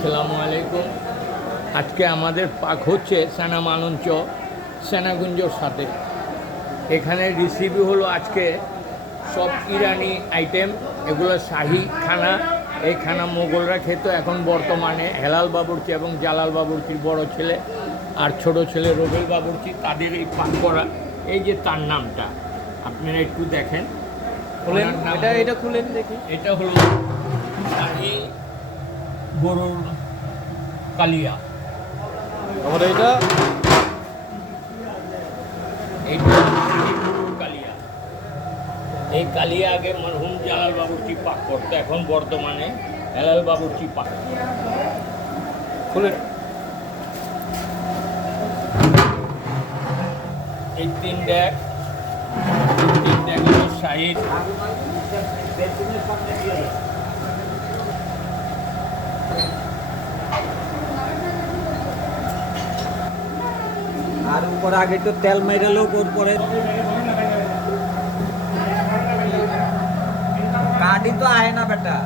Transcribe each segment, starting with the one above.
আসসালামু আলাইকুম। আজকে আমাদের পাক হচ্ছে সেনা মালঞ্চ সেনাগুঞ্জর সাথে। এখানে রিসিভি হলো আজকে সব ইরানি আইটেম, এগুলো শাহি খানা। এই খানা মোগলরা খেত, এখন বর্তমানে হেলাল বাবুর্চি এবং জালাল বাবুর্চির বড় ছেলে আর ছোট ছেলে রবেল বাবুর্চি, তাদের এই পাক করা। এই যে তার নামটা আপনারা একটু দেখেন, এটা খুলেন দেখি। এটা হলো শাহি গরুর কালিয়া। আমার এটা এইটা শাহি গরুর কালিয়া। এই কালিয়া আগে মরহুম জালাল বাবুর্চি পাক করতো, এখন বর্তমানে হেলাল বাবুর্চি পাক। খুলেন। এই তিনটা হলো শাহিদ। আর উপরে আগে একটু তেল মেরালেও পরে কাটি তো আয় না বেটা।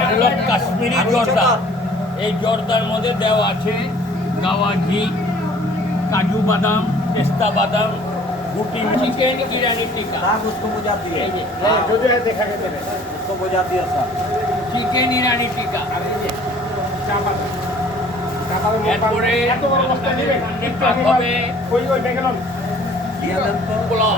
এটা হলো কাশ্মীরি জর্দা। এই জর্দার মধ্যে দেওয়া আছে গাওয়া ঘি, কাজু বাদাম, পেস্তা বাদাম, গুটি, চিকেন ইরানি টিকা। साहब उसको बुझा दिए, এই যে उसको बुझा दिया साहब। চিকেন ইরানি টিকা। এরপরে আপনাদের পাক হবে लिया देन तो পোলাও।